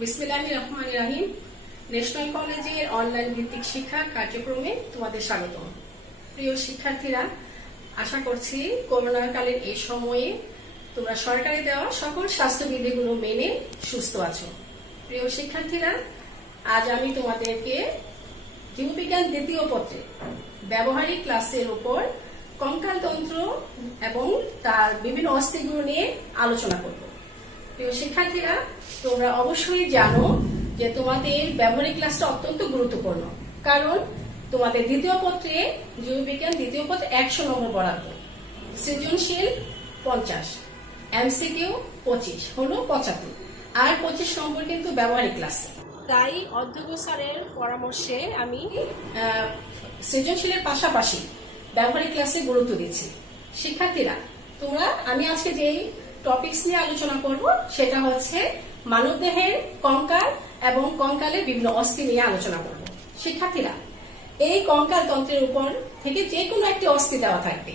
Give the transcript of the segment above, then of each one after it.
বিসমিল্লাহির রহমানির রহিম। ন্যাশনাল কলেজের অনলাইন ভিত্তিক শিক্ষা কার্যক্রমে তোমাদের স্বাগতম। প্রিয় শিক্ষার্থীরা, আশা করছি করোনাকালীন এই সময়ে তোমরা সরকারি দেওয়া সকল স্বাস্থ্যবিধিগুলো মেনে সুস্থ আছো। প্রিয় শিক্ষার্থীরা, আজ আমি তোমাদেরকে জীববিজ্ঞান দ্বিতীয় পত্রে ব্যবহারিক ক্লাসের উপর কঙ্কালতন্ত্র এবং তার বিভিন্ন অস্থিগুলো নিয়ে আলোচনা করব। প্রিয় শিক্ষার্থীরা, তোমরা অবশ্যই জানো যে তোমাদের ব্যবহারিক ক্লাসটা অত্যন্ত গুরুত্বপূর্ণ, কারণ তোমাদের দ্বিতীয় পত্রে জীববিজ্ঞান দ্বিতীয় পত্রে 100 নম্বর বরাদ্দ, সৃজনশীল 50, এমসিকিউ 25 হলো 75, আর 25 নম্বর কিন্তু ব্যবহারিক ক্লাস। তাই অধ্যক্ষ স্যারের পরামর্শে আমি সৃজনশীলের পাশাপাশি ব্যবহারিক ক্লাসে গুরুত্ব দিচ্ছি। শিক্ষার্থীরা, আমি আজকে যেই টপিকস নিয়ে আলোচনা করব সেটা হচ্ছে মানবদেহের কঙ্কাল এবং কঙ্কালের বিভিন্ন অস্থি নিয়ে আলোচনা করব। শিক্ষার্থীরা, এই কঙ্কাল তন্ত্রের উপর থেকে যে কোনো একটি অস্থি দেওয়া থাকবে,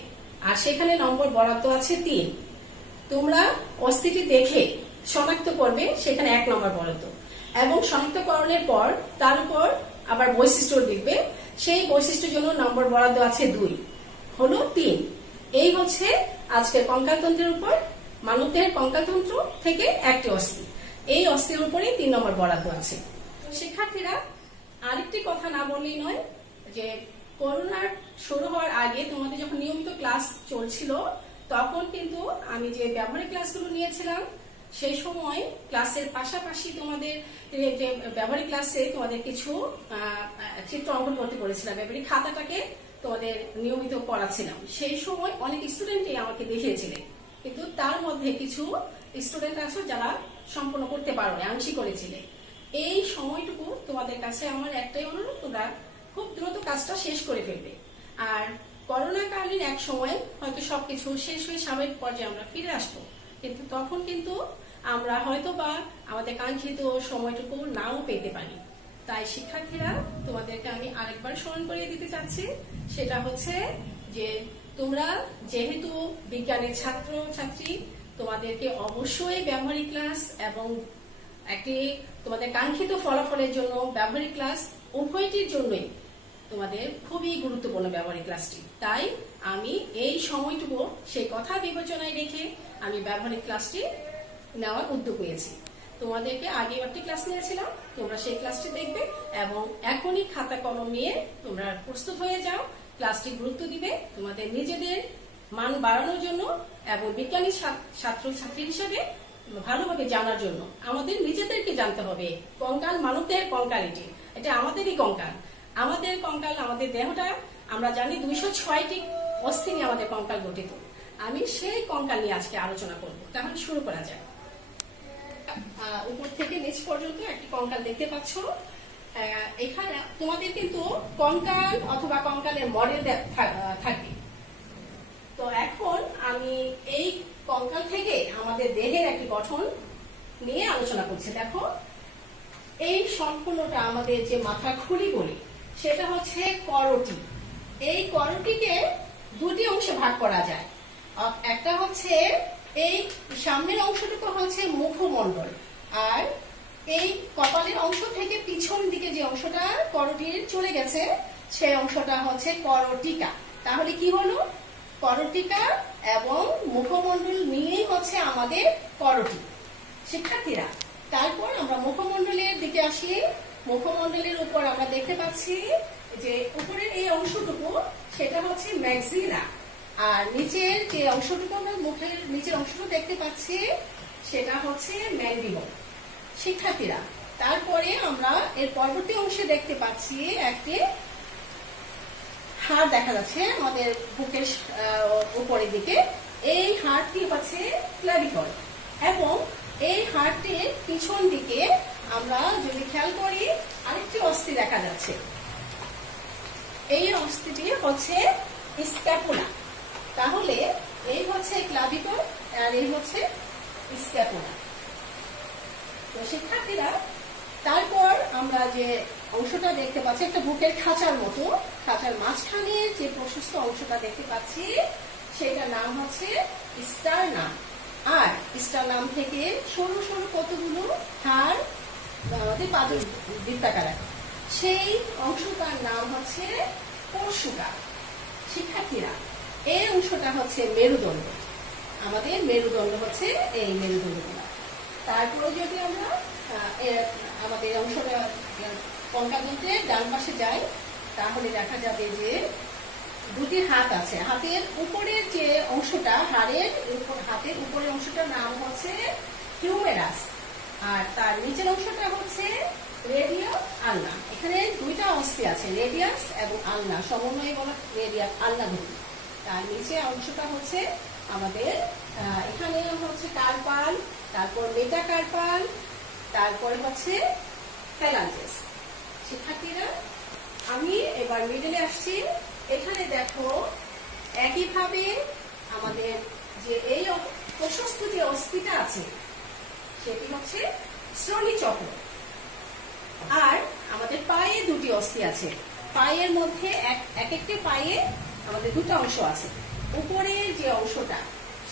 আর সেখানে নম্বর বরাদ্দ আছে 3। তোমরা অস্থিটি দেখে শনাক্ত করবে, সেখানে 1 নম্বর বরাদ্দ, এবং শনাক্তকরণের পর তার উপর আবার বৈশিষ্ট্য লিখবে, সেই বৈশিষ্ট্যের জন্য নম্বর বরাদ্দ আছে 2, হলো 3। এই হচ্ছে আজকের কঙ্কালতন্ত্রের উপর মানবদেহের কঙ্কালতন্ত্র থেকে একটি অস্থি, এই অস্থির উপরে 3 নম্বর বরাদ্দ আছে। শিক্ষার্থীরা, আরেকটি কথা না বললেই নয় যে করোনার শুরু হওয়ার আগে তোমাদের যখন নিয়মিত ক্লাস চলছিল, তখন কিন্তু আমি যে ব্যবহারিক ক্লাসগুলো নিয়েছিলাম, সেই সময় ক্লাসের পাশাপাশি তোমাদের যে ব্যবহারিক ক্লাসে তোমাদের কিছু চিত্র অঙ্কন করতে বলেছিলাম, ব্যবহারিক খাতাটাকে তোমাদের নিয়মিত পড়াচ্ছিলাম। সেই সময় অনেক স্টুডেন্টই আমাকে দেখিয়েছিলেন, কিন্তু তার মধ্যে কিছু স্টুডেন্ট আছে যারা সম্পূর্ণ করতে পারো, আংশিক করেছিলে। এই সময়টুকু তোমাদের কাছে আমার একটাই অনুরোধ, তোমরা খুব দ্রুত কাজটা শেষ করে ফেলবে। আর করোনাকালীন এক সময় হয়তো সবকিছু শেষ হয়ে স্বাভাবিক পর্যায়ে আমরা ফিরে আসবো, কিন্তু তখন কিন্তু আমরা হয়তো বা আমাদের কাঙ্ক্ষিত সময়টুকু নাও পেতে পারি। তাই শিক্ষার্থীরা, তোমাদেরকে আমি আরেকবার স্মরণ করিয়ে দিতে চাচ্ছি, সেটা হচ্ছে যে তোমরা যেহেতু বিজ্ঞানের ছাত্র ছাত্রী, তোমাদেরকে অবশ্যই ব্যবহারিক ক্লাস এবং একটি তোমাদের কাঙ্ক্ষিত ফলাফলের জন্য ব্যবহারিক ক্লাস, উভয়টির জন্যই তোমাদের খুবই গুরুত্বপূর্ণ ব্যবহারিক ক্লাসটি। তাই আমি এই সময়টুকু সেই কথা বিবেচনায় রেখে আমি ব্যবহারিক ক্লাসটি নেওয়ার উদ্যোগ নিয়েছি। তোমাদেরকে আগে একটি ক্লাস নিয়েছিলাম, তোমরা সেই ক্লাসটি দেখবে এবং এখনই খাতা কলম নিয়ে তোমরা প্রস্তুত হয়ে যাও। ক্লাসটি গুরুত্ব দিবে তোমাদের নিজেদের মান বাড়ানোর জন্য এবং বিজ্ঞানী ছাত্র ছাত্রী হিসেবে ভালোভাবে জানার জন্য। আমাদের নিজেদেরকে জানতে হবে কঙ্কাল, মানবদেহের কঙ্কাল, এটা আমাদেরই কঙ্কাল। আমাদের কঙ্কাল, আমাদের দেহটা আমরা জানি 206টি অস্থি নিয়ে আমাদের কঙ্কাল গঠিত। আমি সেই কঙ্কাল নিয়ে আজকে আলোচনা করব। তাহলে শুরু করা যায়। উপর থেকে নিচ পর্যন্ত একটি কঙ্কাল দেখতে পাচ্ছ। এখানে তোমাদের কিন্তু কঙ্কাল অথবা কঙ্কালের মডেল থাকবে। তো এখন আমি এই কঙ্কাল থেকে আমাদের দেহের একটি গঠন নিয়ে আলোচনা করছি। দেখো, এই সম্পূর্ণটা আমাদের যে মাথা খুলি বলি, সেটা হচ্ছে করটি। এই করটিকে 2টি অংশে ভাগ করা যায়। একটা হচ্ছে এই সামনের অংশটুকু হচ্ছে মুখমণ্ডল, আর এই কপালের অংশ থেকে পিছন দিকে যে অংশটা করটির চলে গেছে, সেই অংশটা হচ্ছে করটিকা। তাহলে কি হলো? করটিকা এবং মুখমণ্ডল মিলেই হচ্ছে আমাদের করটি। শিক্ষার্থীরা, তারপর আমরা মুখমণ্ডলের দিকে আসি। মুখমণ্ডলের উপর আমরা দেখতে পাচ্ছি যে উপরের এই অংশটুকু, সেটা হচ্ছে ম্যাক্সিলা, আর নিচের যে অংশটুকু আমরা মুখের নিচের অংশটুকু দেখতে পাচ্ছি, সেটা হচ্ছে ম্যান্ডিবল। শিক্ষার্থীরা, তারপরে আমরা এর পরবর্তী অংশে দেখতে পাচ্ছি একটি হাড় দেখা যাচ্ছে আমাদের বুকের উপরের দিকে। এই হাড়টি হচ্ছে ক্ল্যাভিকল, এবং এই হাড়টির পিছন দিকে আমরা যদি খেয়াল করি আরেকটি অস্থি দেখা যাচ্ছে। এই অস্থিটি হচ্ছে স্ক্যাপুলা। তাহলে এই হচ্ছে ক্লাভিকল আর এই হচ্ছে স্ক্যাপুলা। তো শিক্ষার্থীরা, তারপর আমরা যে অংশটা দেখতে পাচ্ছি একটা বুকের খাঁচার মতো, খাঁচার মাঝখানে যে প্রশস্ত অংশটা দেখতে পাচ্ছি, সেটার নাম হচ্ছে স্টারনাম। আর স্টারনাম থেকে সরু সরু কতগুলো হাড় একটি পাঁজর বৃত্তাকার, সেই অংশটার নাম হচ্ছে পরশুকা। শিক্ষার্থীরা, এই অংশটা হচ্ছে মেরুদণ্ড। আমাদের মেরুদণ্ড হচ্ছে এই মেরুদণ্ডগুলো। তারপরে যদি আমরা আমাদের অংশটা কঙ্কালযন্ত্রের ডান পাশে যাই, তাহলে দেখা যাবে যে দুটি হাত আছে। হাতের উপরের যে অংশটা, হাতের উপরের অংশটার নাম হচ্ছে হিউমেরাস, আর তার নিচের অংশটা হচ্ছে রেডিয়া আলনা। এখানে দুইটা অস্থি আছে, রেডিয়াস এবং আলনা, সমন্বয়ে বলা রেডিয়া আলনা গ্রন্থি। তার নিচে অংশটা হচ্ছে আমাদের এখানে হচ্ছে কার্পাল, তারপর মেটাকার্পাল, তারপরে হচ্ছে ফ্যালাঞ্জেস। শিক্ষার্থীরা, আমি এবার মিডলে আসছি। এখানে দেখো একইভাবে আমাদের যে এই প্রশস্ত যে অস্থিটা আছে সেটি হচ্ছে শ্রোণীচক্র। আর আমাদের পায়ে দুটি অস্থি আছে। পায়ের মধ্যে এক একটি পায়ে আমাদের দুটো অংশ আছে। উপরের যে অংশটা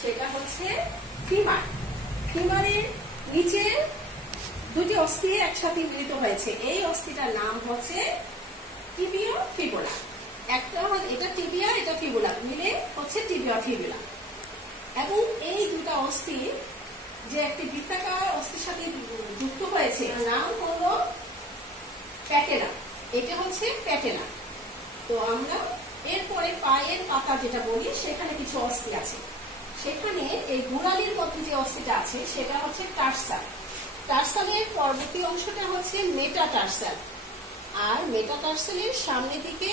সেটা হচ্ছে ফিমার। ফিমারের নিচে দুটি অস্থি একসাথে মিলিত হয়েছে, এই অস্থিটার নাম হচ্ছে টিবিয়া ফিবুলা। এটা টিবিয়া, এটা ফিবুলা মিলে হচ্ছে টিবিয়া ফিবুলা। এবং এই দুটা অস্থি যে একটি বৃত্তাকার অস্থির সাথে যুক্ত হয়েছে, নাম হলো প্যাটেলা। এটা হচ্ছে প্যাটেলা। তো আমরা এরপরে পায়ের পাতা যেটা বলি, সেখানে কিছু অস্থি আছে। সেখানে এই গোড়ালির মধ্যে যে অস্থিটা আছে সেটা হচ্ছে টার্সাল। টার্সালের পরবর্তী অংশটা হচ্ছে মেটাটার্সাল। আর মেটাটার্সালের সামনের দিকে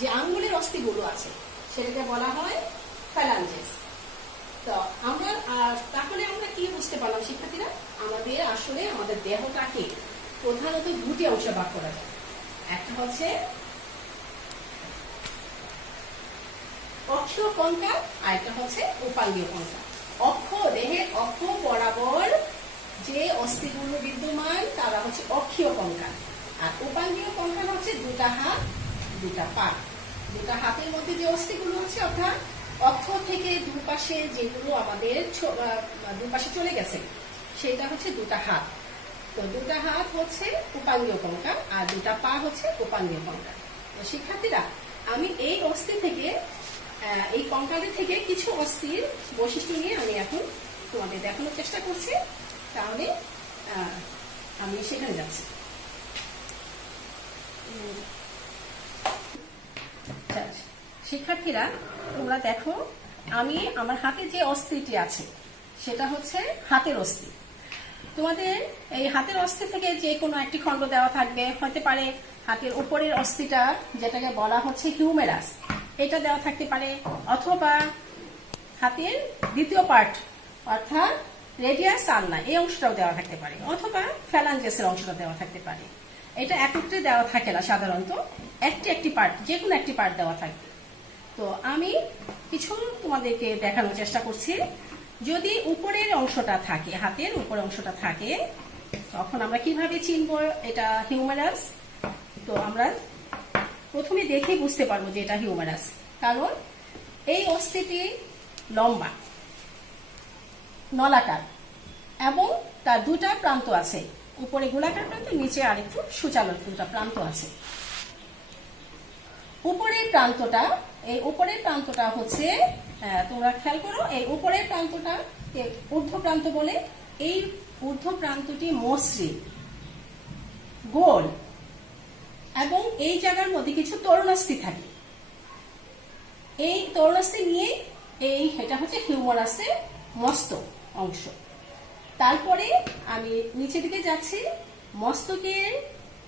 যে আঙ্গুলের অস্থিগুলো আছে সেটাকে বলা হয় ফ্যালাঞ্জেস। তো তাহলে আমরা কি বুঝতে পারলাম শিক্ষার্থীরা? আমাদের দেহটাকে প্রধানত দুটি অংশে ভাগ করা যায়। একটা হচ্ছে অক্ষীয় কঙ্কাল, আর একটা হচ্ছে উপাঙ্গীয় কঙ্কাল। দেহের অক্ষ বরাবর যে অস্থিগুলো বিদ্যমান তারা হচ্ছে অক্ষীয় কঙ্কাল, আর উপাঙ্গীয় কঙ্কাল হচ্ছে দুটা হাত দুটা পা। দুটা হাতের মধ্যে যে অস্থিগুলো আছে, অর্থাৎ অক্ষ থেকে দুপাশে যেগুলো আমাদের দুপাশে চলে গেছে, সেটা হচ্ছে দুটা হাত। তো দুটা হাত হচ্ছে উপাঙ্গীয় কঙ্কাল, আর দুটা পা হচ্ছে উপাঙ্গীয় কঙ্কাল। তো শিক্ষার্থীরা, আমি এই অস্থি থেকে এই কঙ্কালের থেকে কিছু অস্থির বৈশিষ্ট্য নিয়ে আমি এখন তোমাদের দেখানোর চেষ্টা করছি। তাহলে আমি সেখানে যাচ্ছি। শিক্ষার্থীরা, তোমরা দেখো, আমি আমার হাতে যে অস্থিটি আছে সেটা হচ্ছে হাতের অস্থি। তোমাদের এই হাতের অস্থি থেকে যে কোনো একটি খণ্ড দেওয়া থাকবে, হতে পারে হাতের উপরের অস্থিটা যেটাকে বলা হচ্ছে হিউমেরাস, এটা দেওয়া থাকতে পারে, অথবা হাতের দ্বিতীয় পার্ট অর্থাৎ রেডিয়াস আলনা এই অংশটাও দেওয়া থাকতে পারে, অথবা ফ্যালাঞ্জেসের অংশটা দেওয়া থাকতে পারে। এটা একত্রে দেওয়া থাকে না, সাধারণত একটি পার্ট, যে কোনো একটি পার্ট দেওয়া থাকবে। তো আমি কিছু তোমাদেরকে দেখানোর চেষ্টা করছি। যদি উপরের অংশটা থাকে, হাতের উপরের অংশটা থাকে, তখন আমরা কিভাবে চিনব এটা হিউমেরাস? তো আমরা প্রথমে দেখে বুঝতে পারবো যে এটা হিউমেরাস, কারণ এই অস্থিটি লম্বা, নলাকার, এবং তার দুটা প্রান্ত আছে, উপরে গোলাকার প্রান্ত, নিচে আরেকটু সূচালো দুটা প্রান্ত আছে। উপরের প্রান্তটা হচ্ছে, তোমরা খেয়াল করো, এই উপরের প্রান্তটা ঊর্ধ্ব প্রান্ত বলে। এই ঊর্ধ্ব প্রান্তটি মসৃণ, গোল, এবং এই জায়গার মধ্যে কিছু তরুণাস্থি থাকে। এই তরুণাস্থি নিয়ে এটা হচ্ছে হিউমেরাসের মস্তক অংশ। তারপরে আমি নিচে দিকে যাচ্ছি। মস্তকের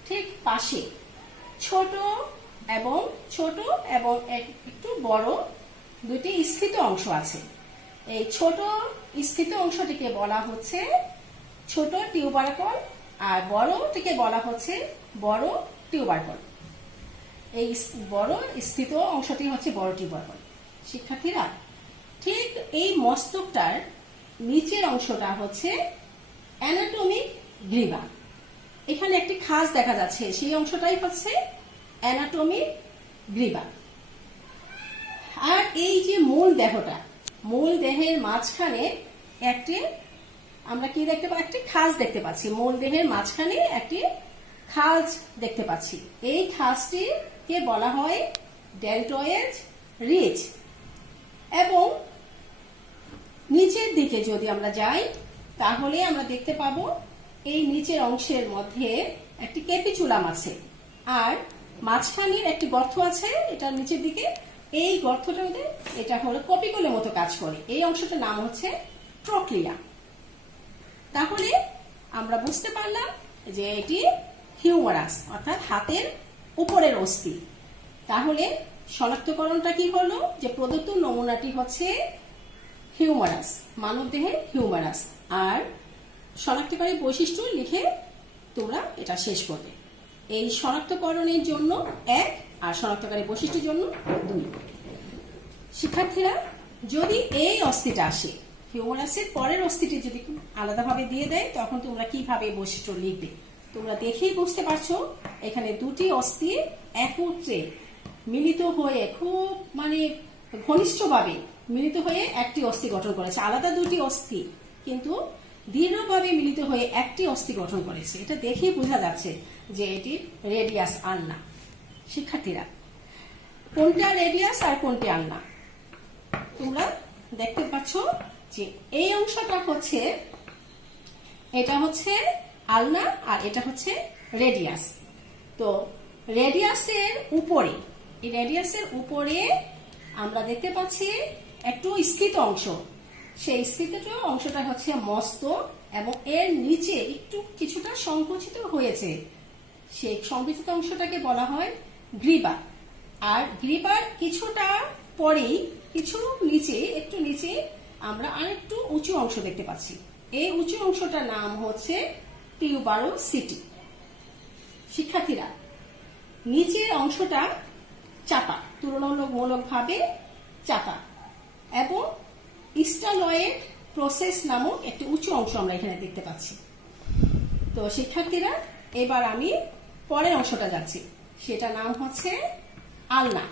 ঠিক পাশে ছোট এবং একটু বড় দুটি স্থিত অংশ আছে। এই ছোট স্থিত অংশটিকে বলা হচ্ছে ছোট টিউবারকল, আর বড়টিকে বলা হচ্ছে বড় টিউবারকল। এই বড় স্থিত অংশটি হচ্ছে বড় টিউবারকল। শিক্ষার্থীরা, ঠিক এই মস্তকটার নিচের অংশটা হচ্ছে অ্যানাটমিক গ্রীবা। এখানে একটি খাঁজ দেখা যাচ্ছে, সেই অংশটাই হচ্ছে অ্যানাটমিক গ্রীবা। আর এই যে মূল দেহটা, মূল দেহের মাঝখানে একটি আমরা কি দেখতে পাচ্ছি? একটি খাঁজ দেখতে পাচ্ছি। মূল দেহের মাঝখানে একটি খাঁজ দেখতে পাচ্ছি। এই খাঁজটিকে বলা হয় ডেল্টয়েড রিজ। এবং নিচের দিকে যদি আমরা যাই তাহলে আমরা দেখতে পাবো এই নিচের অংশের মধ্যে একটি ক্যাপিচুলাম আছে, আর মাঝখানের একটি গর্ত আছে এটার নিচের দিকে। এই গর্তটার মধ্যে এটা হলো কপিকলের মতো কাজ করে। এই অংশটার নাম হচ্ছে ট্রোক্লিয়া। তাহলে আমরা বুঝতে পারলাম যে এটি হিউমারাস, অর্থাৎ হাতের উপরের অস্থি। তাহলে শনাক্তকরণটা কি হলো? যে প্রদত্ত নমুনাটি হচ্ছে হিউমারাস, মানবদেহের হিউমারাস। আর শনাক্তকারী বৈশিষ্ট্য লিখে তোমরা এটা শেষ করবে। এই শনাক্তকরণের জন্য 1 আর শনাক্তকারী বৈশিষ্ট্যের জন্য 2। শিক্ষার্থীরা, যদি এই অস্থিটা আসে, হিউমারাসের পরের অস্থিটি যদি আলাদাভাবে দিয়ে দেয়, তখন তোমরা কিভাবে বৈশিষ্ট্য লিখবে? তোমরা দেখেই বুঝতে পারছো এখানে দুটি অস্থি একত্রে মিলিত হয়ে খুব ঘনিষ্ঠভাবে মিলিত হয়ে একটি অস্থি গঠন করেছে। আলাদা দুটি অস্থি কিন্তু দৃঢ়ভাবে মিলিত হয়ে একটি অস্থি গঠন করেছে। এটা দেখেই বোঝা যাচ্ছে যে এটি রেডিয়াস আলনা। শিক্ষার্থীরা, কোনটা রেডিয়াস আর কোনটি আলনা তোমরা দেখতে পাচ্ছ যে এই অংশটা হচ্ছে, এটা হচ্ছে আলনা আর এটা হচ্ছে রেডিয়াস। তো রেডিয়াসের উপরে, এই রেডিয়াসের উপরে আমরা দেখতে পাচ্ছি একটু স্থিত অংশ। সেই স্থিত অংশটা হচ্ছে মস্তক, এবং এর নিচে একটু কিছুটা সংকুচিত হয়েছে। সেই সংকুচিত অংশটাকে বলা হয় গ্রীবা। আর গ্রীবার কিছুটা পরেই, কিছু নিচে, একটু নিচে আমরা আরেকটু উঁচু অংশ দেখতে পাচ্ছি। এই উঁচু অংশটার নাম হচ্ছে টিউবারোসিটি। শিক্ষার্থীরা, নিচের অংশটা চাপা, তুলনামূলকভাবে চাপা, এবং স্টালয়েড প্রসেস নামক একটি উঁচু অংশ আমরা এখানে দেখতে পাচ্ছি। তো শিক্ষার্থীরা, এবার আমি পরের অংশটা যাচ্ছি, সেটা নাম হচ্ছে আলনা।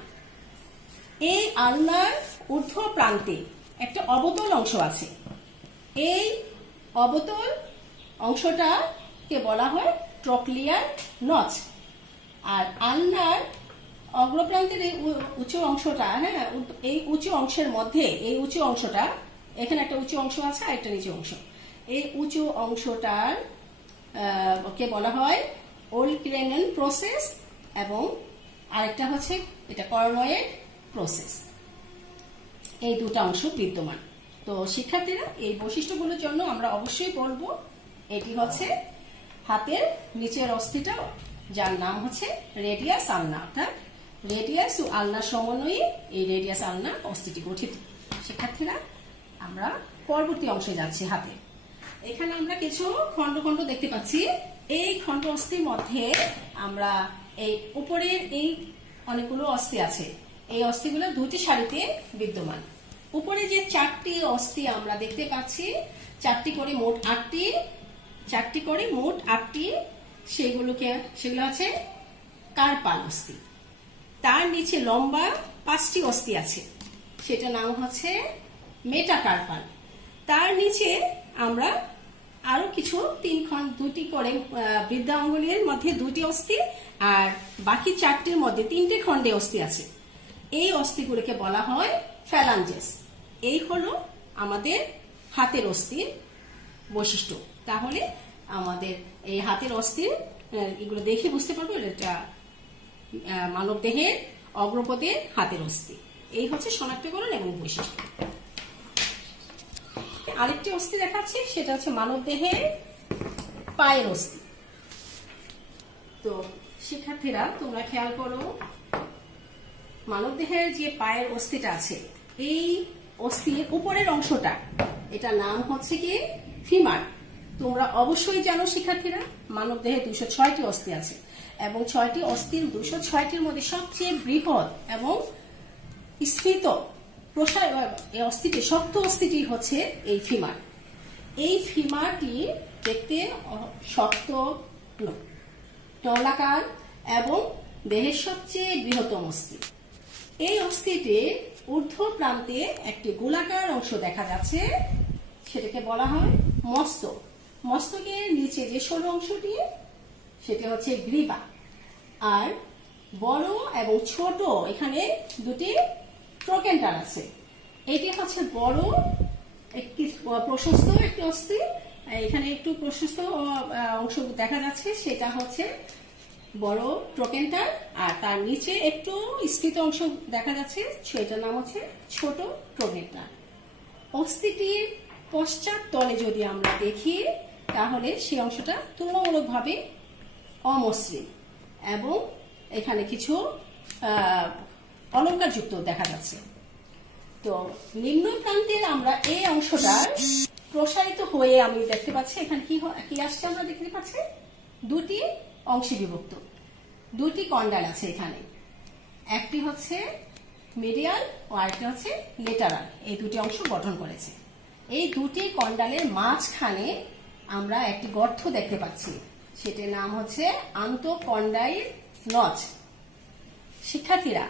এই আলনার ঊর্ধ্ব প্রান্তে একটা অবতল অংশ আছে। এই অবতল অংশটাকে বলা হয় ট্রোক্লিয়ার নচ। আর আলনার অগ্রপ্রান্তের এই উঁচু অংশটা, এই উঁচু অংশের মধ্যে, এই উঁচু অংশটা, এখানে একটা উঁচু অংশ আছে আর একটা নিচু অংশ। এই উঁচু অংশটার কে বলা হয় ওলক্রেনেন প্রসেস, এবং আরেকটা হচ্ছে এটা কর্নয়েড প্রসেস। এই দুটো অংশ বিদ্যমান। তো শিক্ষার্থীরা, এই বৈশিষ্ট্যগুলোর জন্য আমরা অবশ্যই বলবো এটি হচ্ছে হাতের নিচের অস্থিটা, যার নাম হচ্ছে রেডিয়াস আলনা, অর্থাৎ রেডিয়াস ও আলনার সমন্বয়ে এই রেডিয়াস আলনা অস্থিটি গঠিত। শিক্ষার্থীরা, আমরা পরবর্তী অংশে যাচ্ছি। হাতে এখানে আমরা কিছু খন্ড খন্ড দেখতে পাচ্ছি। এই খন্ড অস্থির মধ্যে আমরা এই উপরের এই অনেকগুলো অস্থি আছে। এই অস্থিগুলো দুটি সারিতে বিদ্যমান। উপরে যে 4টি অস্থি আমরা দেখতে পাচ্ছি, 4টি করে মোট 8টি, সেগুলো হচ্ছে কার্পাল অস্থি। তার নিচে লম্বা 5টি অস্থি আছে, সেটা নাম হচ্ছে মেটাকার্পাল। তার নিচে আমরা আরো কিছু 2টি করে বৃদ্ধা অঙ্গুলির মধ্যে 2টি অস্থি, আর বাকি 4টির মধ্যে 3টে খণ্ডে অস্থি আছে। এই অস্থিগুলোকে বলা হয় ফ্যালাঞ্জেস। এই হলো আমাদের হাতের অস্থির বৈশিষ্ট্য। তাহলে আমাদের এই হাতের অস্থির এগুলো দেখে বুঝতে পারবো এটা মানব দেহের অগ্রপদের হাতের অস্থি। এই হচ্ছে শনাক্তকরণ এবং বৈশিষ্ট্য। আরেকটি অস্থি দেখাচ্ছি, সেটা হচ্ছে মানব দেহের পায়ের অস্থি। তো শিক্ষার্থীরা, তোমরা খেয়াল করো, মানব দেহের যে পায়ের অস্থিটা আছে, এই অস্থির উপরের অংশটা, এটা নাম হচ্ছে কি ফিমার। তোমরা অবশ্যই জানো শিক্ষার্থীরা, মানব দেহে 206টি অস্থি আছে, এবং 6টি অস্থির 206টির মধ্যে সবচেয়ে বৃহৎ এবং স্ফীত এই অস্থিটি, শক্ত অস্থিটি হচ্ছে এই ফিমার। এই ফিমারটি দেখতে শক্ত, নলাকার এবং দেহের সবচেয়ে বৃহত্তম অস্থি। এই অস্থিটির ঊর্ধ্ব প্রান্তে একটি গোলাকার অংশ দেখা যাচ্ছে, সেটাকে বলা হয় মস্তক। মস্তকের নিচে যে সরু অংশটি সেটি হচ্ছে গ্রীবা। আর বড় এবং ছোট এখানে দুটি ট্রোকেন্টার আছে। এটি হচ্ছে বড় একটি প্রশস্ত একটি অস্থি, এখানে একটু প্রশস্ত অংশ দেখা যাচ্ছে, সেটা হচ্ছে বড় ট্রোকেন্টার। আর তার নিচে একটু স্ফীত অংশ দেখা যাচ্ছে, সেটার নাম হচ্ছে ছোট ট্রোকেন্টার। অস্থিটির পশ্চাৎ তলে যদি আমরা দেখি তাহলে সেই অংশটা তুলনামূলকভাবে অমসৃণ এবং এখানে কিছু অলঙ্কারযুক্ত দেখা যাচ্ছে। তো নিম্ন প্রান্তের আমরা এই অংশটার প্রসারিত হয়ে আমি দেখতে পাচ্ছি এখানে কি আসছে, আমরা দেখতে পাচ্ছি দুটি অংশে বিভক্ত, দুটি কন্ডাল আছে এখানে, একটি হচ্ছে মিডিয়াল ও আরেকটি হচ্ছে লেটারাল। এই দুটি অংশ গঠন করেছে। এই দুটি কন্ডালের মাঝখানে আমরা একটি গর্ত দেখতে পাচ্ছি, সেটির নাম হচ্ছে আন্তঃকন্ডাইল নচ। শিক্ষার্থীরা,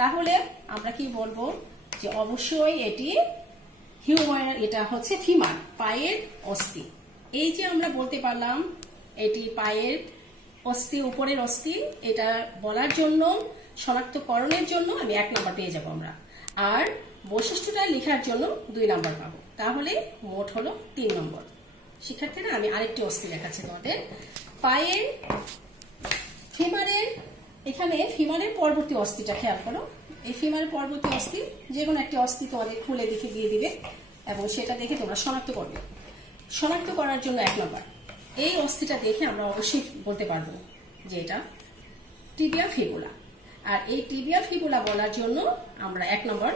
তাহলে আমরা কি বলবো যে অবশ্যই এটি হিউম্যান, এটা হচ্ছে ফিমার, পায়ের অস্থি। এই যে আমরা বলতে পারলাম এটি পায়ের অস্থি, উপরের অস্থি, এটা বলার জন্য, শনাক্তকরণের জন্য আমি 1 নম্বর পেয়ে যাব আমরা। আর বৈশিষ্ট্যটা লেখার জন্য 2 নম্বর পাবো, তাহলে মোট হলো 3 নম্বর। শিক্ষার্থীরা, আমি আরেকটি অস্থি দেখাচ্ছি তোমাদের। পায়ের ফিমারের, এখানে ফিমারের পরবর্তী অস্থিটা খেয়াল করো। এই ফিমারের পরবর্তী অস্থি, যে কোনো একটি অস্থি তোমাদের খুলে দেখে দিয়ে দিবে এবং সেটা দেখে তোমরা শনাক্ত করবে। শনাক্ত করার জন্য 1 নম্বর, এই অস্থিটা দেখে আমরা অবশ্যই বলতে পারবো যে এটা টিবিয়া ফিবুলা। আর এই টিবিয়া ফিবুলা বলার জন্য আমরা 1 নম্বর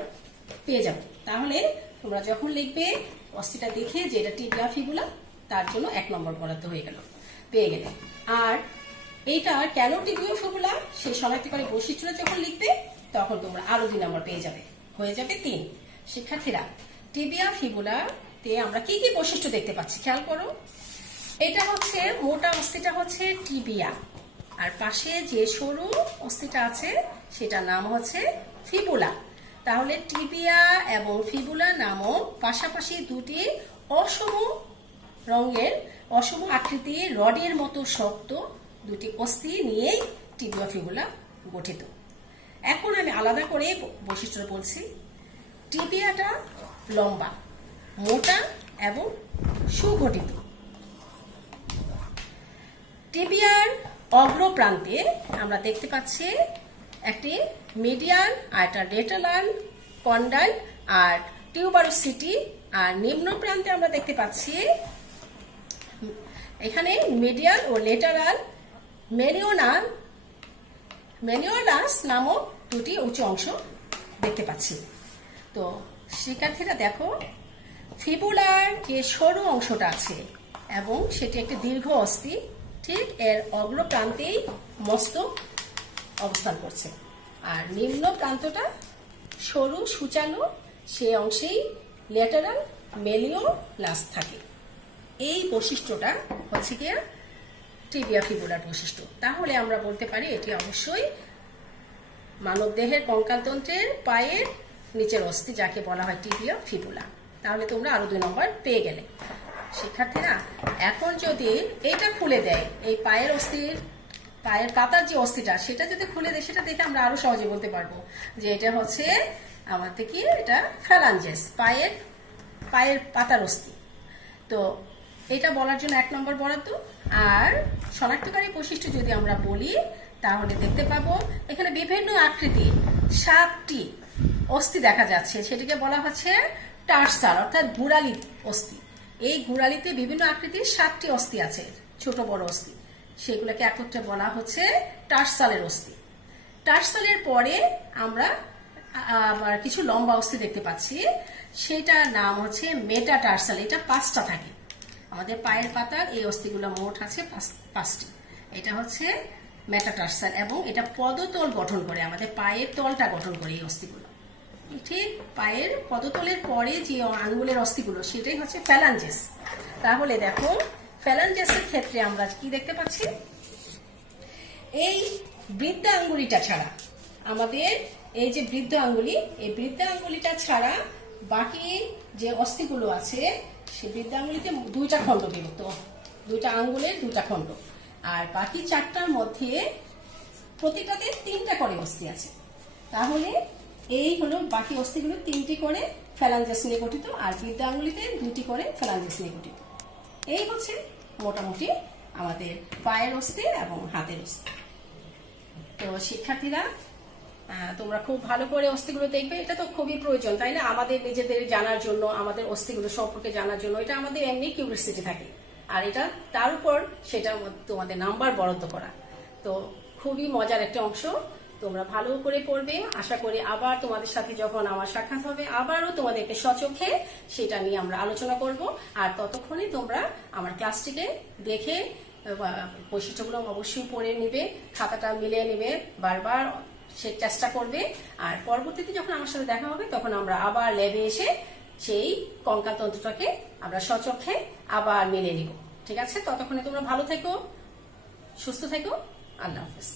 পেয়ে যাব। তাহলে তোমরা যখন লিখবে অস্থিটা দেখে যে এটা টিবিয়া ফিবুলা, তার জন্য 1 নম্বর বরাদ্দ হয়ে গেল, পেয়ে গেলে। আর এইটা কেন টিবিয়া ফিবুলা সেই শনাক্তকারী বৈশিষ্ট্যটা যখন লিখবে তখন তোমরা আরো 2 নম্বর পেয়ে যাবে, হয়ে যাবে 3। শিক্ষার্থীরা, টিবিয়া ফিবুলাতে আমরা কি কি বৈশিষ্ট্য দেখতে পাচ্ছি খেয়াল করো। এটা হচ্ছে মোটা অস্থিটা হচ্ছে টিবিয়া, আর পাশে যে সরু অস্থিটা আছে সেটার নাম হচ্ছে ফিবুলা। তাহলে টিবিয়া এবং ফিবুলা নামক পাশাপাশি দুটি অসম রঙের, অসম আকৃতির রডের মতো শক্ত দুটি অস্থি নিয়েই টিবিয়া ফিবুলা গঠিত। এখন আমি আলাদা করে বৈশিষ্ট্য বলছি। টিবিয়াটা লম্বা, মোটা এবং সুগঠিত। টিবিয়ার অগ্রপ্রান্তে আমরা দেখতে পাচ্ছি একটি মিডিয়াল আর একটা লেটারাল কন্ডাইল আর টিউবারোসিটি। আর নিম্ন প্রান্তে আমরা দেখতে পাচ্ছি এখানে মিডিয়াল ও লেটারাল মেনিওলাস নামক দুটি উঁচু অংশ দেখতে পাচ্ছি। তো শিক্ষার্থীরা দেখো, ফিবুলার যে সরু অংশটা আছে এবং সেটি একটি দীর্ঘ অস্থি, ঠিক এর অগ্রপ্রান্তেই মস্তক অবস্থান করছে। আর নিম্ন প্রান্তটা সরু সূচালো, সে অংশেই লেটারাল মেনিওলাস থাকে। এই বৈশিষ্ট্যটা হচ্ছে গিয়ে টিবিয়া ফিবুলার বৈশিষ্ট্য। তাহলে আমরা বলতে পারি এটি অবশ্যই মানব দেহের কঙ্কালতন্ত্রের পায়ের নিচের অস্থি, যাকে বলা হয় টিবিয়া ফিবুলা। তাহলে তোমরা আরো 2 নম্বর পেয়ে গেলে। শিক্ষার্থীরা, এখন যদি এইটা খুলে দেয়, এই পায়ের অস্থির, পায়ের পাতার যে অস্থিটা সেটা যদি খুলে দেয়, সেটা দেখে আমরা আরো সহজে বলতে পারবো যে এটা হচ্ছে আমাদের কি, এটা ফ্যালাঞ্জেস, পায়ের পাতার অস্থি। তো এটা বলার জন্য 1 নম্বর বরাদ্দ। আর শনাক্তকারী বৈশিষ্ট্য যদি আমরা বলি তাহলে দেখতে পাবো এখানে বিভিন্ন আকৃতির 7টি অস্থি দেখা যাচ্ছে, সেটিকে বলা হচ্ছে টার্সাল, অর্থাৎ গুড়ালি অস্থি। এই গুড়ালিতে বিভিন্ন আকৃতির 7টি অস্থি আছে, ছোট বড় অস্থি, সেগুলোকে একত্রে বলা হচ্ছে টার্সালের অস্থি। টার্সালের পরে আমরা আবার কিছু লম্বা অস্থি দেখতে পাচ্ছি, সেটার নাম হচ্ছে মেটাটার্সাল। এটা 5টা থাকে আমাদের পায়ের পাতার, এই অস্থিগুলো মোট আছে 5টি। এটা হচ্ছে মেটাটার্সাল এবং এটা পদতল গঠন করে, আমাদের পায়ের তলটা গঠন করে এই অস্থিগুলো। ঠিক পায়ের পদতলের পরে যে আঙ্গুলের অস্থিগুলো সেটাই হচ্ছে ফ্যালাঞ্জেস। তাহলে দেখো, ফ্যালাঞ্জেসের ক্ষেত্রে আমরা কি দেখতে পাচ্ছি, এই বৃদ্ধ আঙ্গুলিটা ছাড়া, আমাদের এই যে বৃদ্ধ আঙ্গুলি, এই বৃদ্ধ আঙ্গুলিটা ছাড়া বাকি যে অস্থিগুলো আছে সে বৃদ্ধাঙ্গুলিতে দুইটা খণ্ড বিভক্ত, দুইটা আঙ্গুলের দুইটা খণ্ড, আর বাকি চারটার মধ্যে প্রতিটাতে তিনটা করে অস্থি আছে। তাহলে এই হলো বাকি অস্থিগুলো তিনটি করে ফ্যালাঞ্জাস নিয়ে গঠিত, আর বৃদ্ধাঙ্গুলিতে দুটি করে ফ্যালাঞ্জাস নিয়ে গঠিত। এই হচ্ছে মোটামুটি আমাদের পায়ের অস্থি এবং হাতের অস্থি। তো শিক্ষার্থীরা, তোমরা খুব ভালো করে অস্থিগুলো দেখবে। এটা তো খুবই প্রয়োজন, তাই না? আমাদের নিজেদের জানার জন্য, আমাদের অস্থিগুলো সম্পর্কে জানার জন্য এটা আমাদের এমনি কিউরিওসিটি থাকে, আর এটা তার উপর সেটা তোমাদের নাম্বার বরাদ্দ করা। তো খুবই মজার একটা অংশ, তোমরা ভালো করে পড়বে। আশা করি আবার তোমাদের সাথে যখন আমার সাক্ষাৎ হবে, আবারও তোমাদেরকে সচক্ষে সেটা নিয়ে আমরা আলোচনা করব। আর ততক্ষণে তোমরা আমার ক্লাসটিকে দেখে বৈশিষ্ট্যগুলো অবশ্যই পড়ে নিবে, খাতাটা মিলিয়ে নিবে, বারবার সে চেষ্টা করবে। আর পরবর্তীতে যখন আমার সাথে দেখা হবে, তখন আমরা আবার ল্যাবে এসে সেই কঙ্কালতন্ত্রটাকে আমরা সচক্ষে আবার মিলিয়ে নিব। ঠিক আছে? ততক্ষণে তোমরা ভালো থেকো, সুস্থ থেকো। আল্লাহ হাফেজ।